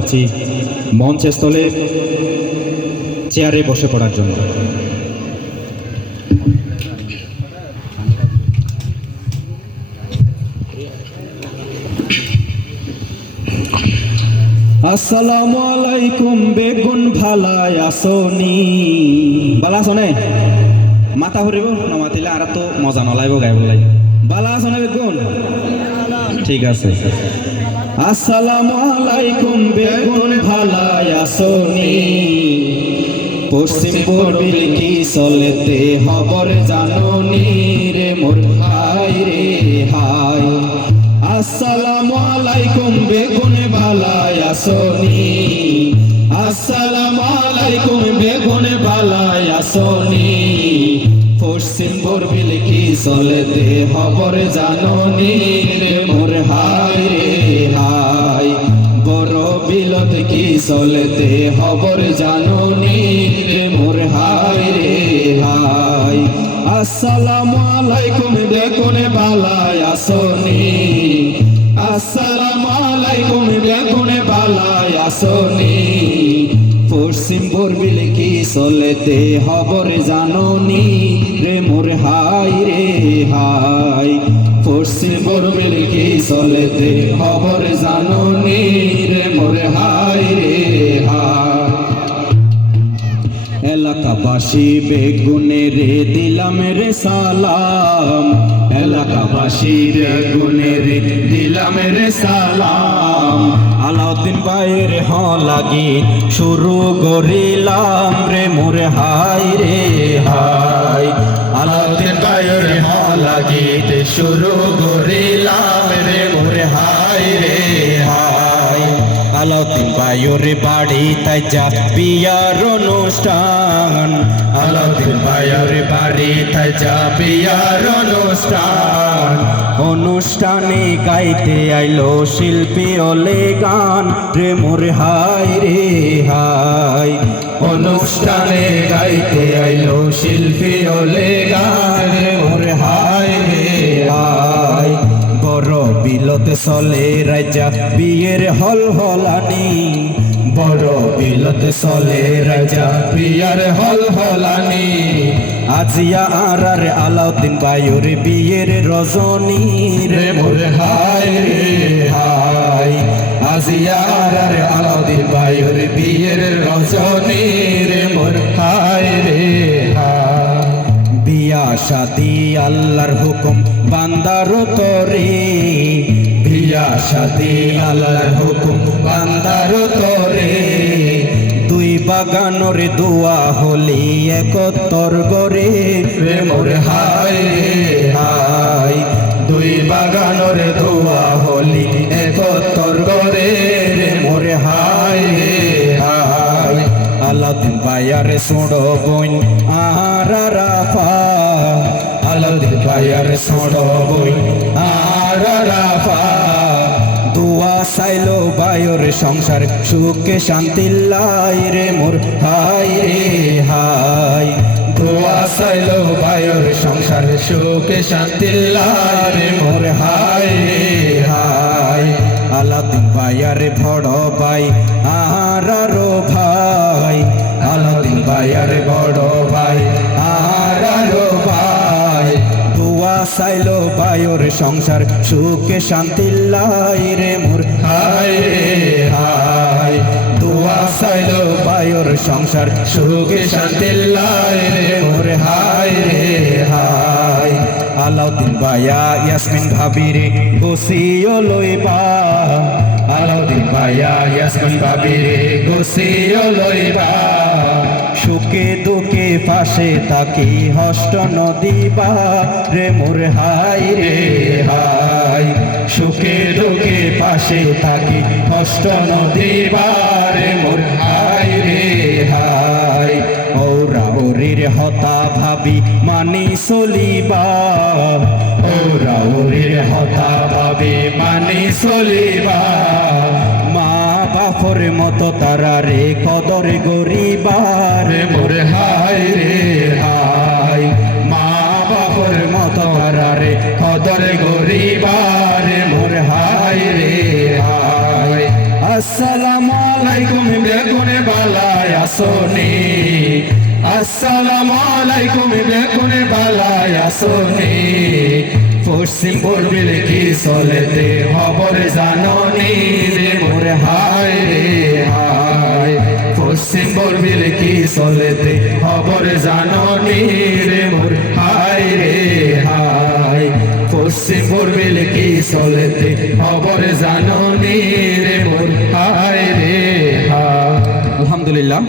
আছি মঞ্চের স্থলে চেয়ারে বসে পড়ার জন্য। আসসালামু আলাইকুম বেগুন ভালাই আসনি বালা আসনে মাথা ভরিব না মাতিলে আর তো মজা নলাইব গাইব লাই বালা আসনে বেগুন ঠিক আছে। আসসালামু আলাইকুম বেগুন ভালাই আসনি পশ্চিম পূর্বের কি চলেতে খবর জাননি রে মোর হাই রে হাই। আসসালামু আলাইকুম বেগুন ভালাই আসনি আসসালামু আলাইকুম বেগুন ভালাই আসনি পশ্চিম পূর্বের কি চলেতে খবর জাননি রে মোর হাই রে হাই। বড় বিলত কি চলেতে খবর জাননি রে মোর হাই রে হাই। আসসালামু আলাইকুম বেগুন ভালাই আসনি আসসালামু আলাইকুম বেগুন ভালাই আসনি পশ্চিম পূর্বের কি চলেতে খবর জাননি রে মোর হাই রে হাই। পশ্চিম পূর্বের কি চলেতে খবর জাননি রে মোর হাই রে হাই। এলাকাবাসী বেগুনে রে দিলাম রে সালাম এলাকাবাসী বেগুনে রে দিলাম রে সালাম। আলাউদ্দিন ভাইয়ের লাগি শুরু করিলাম রে মোর হাই রে হাই। আলাউদ্দিন ভাইয়ের লাগি শুরু করিলাম রে মোর হাই রে হাই। আলাউদ্দিন ভাইয়ের বাড়ি তাই যা বিয়ার অনুষ্ঠান আলাউদ্দিন ভাইয়ের বাড়ি তাই যা বিয়ার অনুষ্ঠান। অনুষ্ঠানে গাইতে আইলো শিল্পী ওলে গান রে মোর হাই রে হাই। অনুষ্ঠানে গাইতে আইলো শিল্পী ওলে গান রে মোর হাই রে হাই। বড় বিলত চলে রাজা বিয়ের হল হলানি বড় বিলত চলে রাজা বিয়ার হল হলানি। আজিয়া আর আলাউদ্দিন ভাইয়ের বিয়ের রজনী রে মোর হাই রে হাই। আজিয়া আর আলাউদ্দিন ভাইয়ের বিয়ের রজনী রে মোর হাই রে হাই। বিয়া শাদি আল্লাহর হুকুম বান্দার তরে বিয়া শাদি আল্লাহর হুকুম বান্দার তরে। দুই বাগানোর দোয়া হলি একত্তর গরে রে মোর হাই রে হাই। দুই বাগানোর দোয়া হলি একত্তর গরে রে মোর হাই রে হাই। আলাউদ্দিন ভাইয়ার সোড় বোন আর রাফা আলাউদ্দিন ভাইয়ার সোড় বোন আর রাফা। দুয়া চাইলো ভাইয়ের সংসার সুখে শান্তি লাই রে মোর হাই রে হাই। দুয়া চাইলো ভাইয়ের সংসার সুখে শান্তি লাই রে মোর হাই রে হাই। আলাউদ্দিন ভাইয়ার বড় ভাই আর ভাই আলাউদ্দিন ভাইয়ার বড় ভাই আর ভাই। দুয়া চাইলো ভাইয়ের সংসার সুখে শান্তি লাই রে মোর হাই রে হাই। দুয়া চাইলো ভাইয়ের সংসার সুখে শান্তি লাই রে মোর হাই রে হাই। আলাউদ্দিন ভাইয়া ইয়াসমিন ভাবিরে গোসিও লইবা আলাউদ্দিন ভাইয়া ইয়াসমিন ভাবিরে গোসিও লইবা। সুখে দুঃখে পাশে থাকি হস্ত নদীবা রে মোর হাই রে হাই। সুখে দুঃখে পাশে থাকি হস্ত নদীবা রে মোর হাই রে হাই। ওরা ওরির হতা ভাবি মানি চলিবা ওরা ওরির হতা ভাবি মানি চলিবা। মা বাপর মতো তারা রে কদর গরিবার মোর হাই রে হাই। মা বাপর মতো তারা রে কদর গরিবার মোর হাই রে হাই। আসসালামু আলাইকুম বেগুনে বালায় আসনি আসসালামু আলাইকুম বেগুনে বালায় আসনি পশ্চিম পূর্বের কি চলেতে খবর জাননি রে মোর হায় রে হায় পশ্চিম পূর্বের কি চলেতে খবর জাননি রে মোর হায় রে হায় পশ্চিম পূর্বের কি চলেতে খবর জাননি রে মোর হায় রে হায়। আলহামদুলিল্লাহ।